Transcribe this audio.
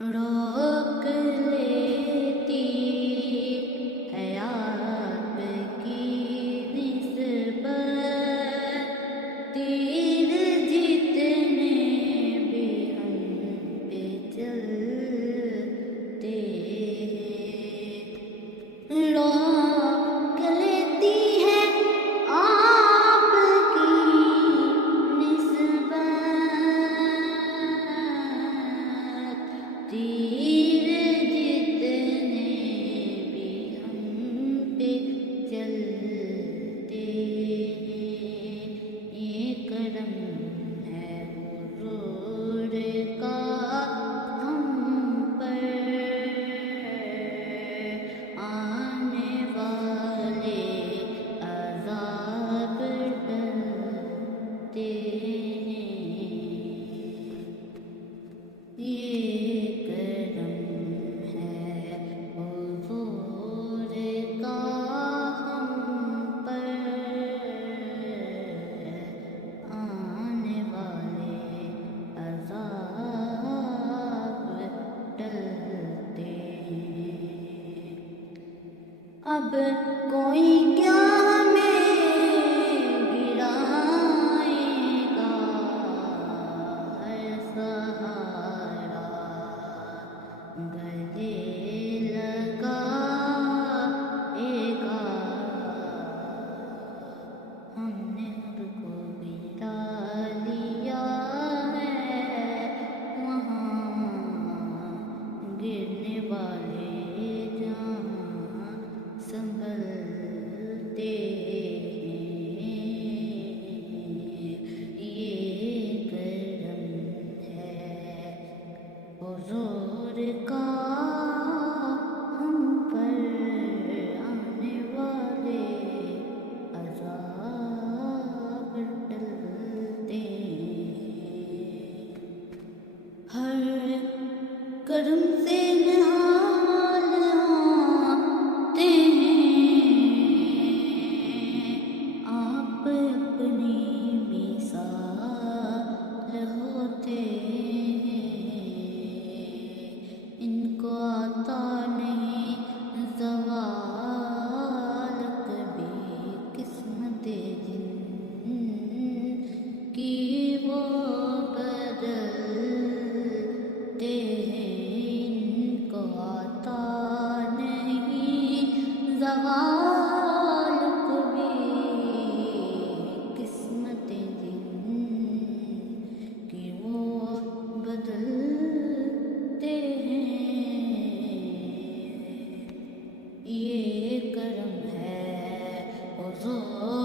روک لیتی ہے آپ کی نسبت، تیر جتنے بھی ہم پہ چلتے ہیں، روک لیتی ہے آپ کی نسبت، تیر جتنے بھی ہم پہ چلتے ہیں، یہ کرم ہے حضور کا ہم پر، آنے والے عذاب ٹلتے ہیں، یہ کرم ہے حضور کا ہم پر، آنے والے عذاب ٹلتے ہیں۔ اب کوئی کیا ہمیں گرائے گا، ہے سہارا گلے لگائے گا، ہم نے خود کو گرا لیا ہے، وہاں گرنے والے جہاں سنبھلتے ہیں، یہ کرم ہے حضور کا ہم پر، آنے والے عذاب ٹلتے ہیں، ہر کرم سے نہال آتے ہیں، آپ اپنی مثال ہوتے ہیں، ان کو آتا نہیں زوال کبھی، قسمت جن کی وہ بدلتے ہیں، ان کو آتا نہیں زوال کبھی، قسمت جن کی وہ بدلتے ہیں، یہ کرم ہے حضور